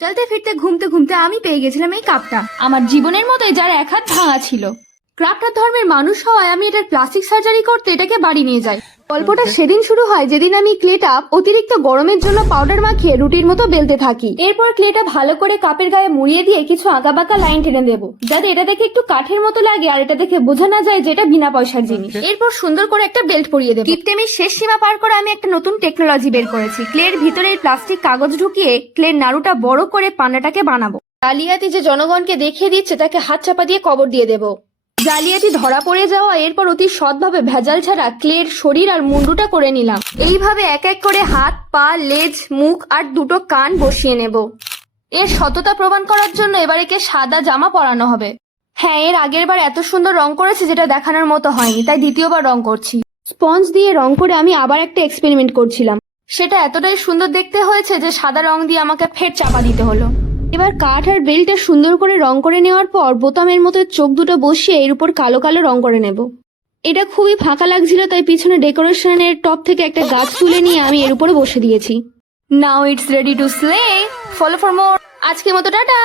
চলতে ফিরতে ঘুমতে ঘুমতে আমি পেয়ে গেছিলাম এই কাপটা, আমার জীবনের মতোই যার এক হাত ভাঙা ছিল। ক্রাফটার ধর্মের মানুষ হওয়ায় আমি এটার প্লাস্টিক সার্জারি করতে এটাকে বাড়ি নিয়ে যাই। গল্পটা সেদিন শুরু হয় যেদিন আমি ক্লেটা অতিরিক্ত গরমের জন্য পাউডার মাখিয়ে রুটির মতো বেলতে থাকি। এরপর ক্লেটা ভালো করে কাপের গায়ে মুড়িয়ে দিয়ে কিছু আঁকাবাঁকা লাইন টেনে দেবো, যাতে এটা দেখে একটু কাঠের মতো লাগে আর এটা দেখে বোঝা না যায় যে এটা বিনা পয়সার জিনিস। এরপর সুন্দর করে একটা বেল্ট পরিয়ে দেবো। কিপটেমির শেষ সীমা পার করে আমি একটা নতুন টেকনোলজি বের করেছি। ক্লের ভিতরে প্লাস্টিক কাগজ ঢুকিয়ে ক্লের নাড়ুটা বড় করে পান্নাটাকে বানাবো। জালিয়াতি যে জনগণকে দেখিয়ে দিচ্ছে তাকে হাত চাপা দিয়ে কবর দিয়ে দেবো। জালিয়াতি ধরা পড়ে যাওয়া এরপর অতি সৎভাবে ভেজাল ছাড়া ক্লের শরীর আর মুন্ডুটা করে নিলাম। এইভাবে এক এক করে হাত, পা, লেজ, মুখ আর দুটো কান বসিয়ে নেব। এর সততা প্রমাণ করার জন্য এবার একে সাদা জামা পরানো হবে। হ্যাঁ, এর আগের বার এত সুন্দর রং করেছে যেটা দেখানোর মতো হয়নি, তাই দ্বিতীয়বার রং করছি। স্পঞ্জ দিয়ে রং করে আমি আবার একটা এক্সপেরিমেন্ট করছিলাম। সেটা এতটাই সুন্দর দেখতে হয়েছে যে সাদা রং দিয়ে আমাকে ফের চাপা দিতে হলো। এবার কাঠ আর বেল্টটা সুন্দর করে রং করে নেওয়ার পর বোতামের মতো চোখ দুটো বসিয়ে এর উপর কালো কালো রং করে নেব। এটা খুবই ফাঁকা লাগছিল, তাই পিছনে ডেকোরেশনের টপ থেকে একটা গাছ তুলে নিয়ে আমি এর উপরে বসে দিয়েছি। Now it's ready to slay. Follow for more. আজকের মতো টাটা।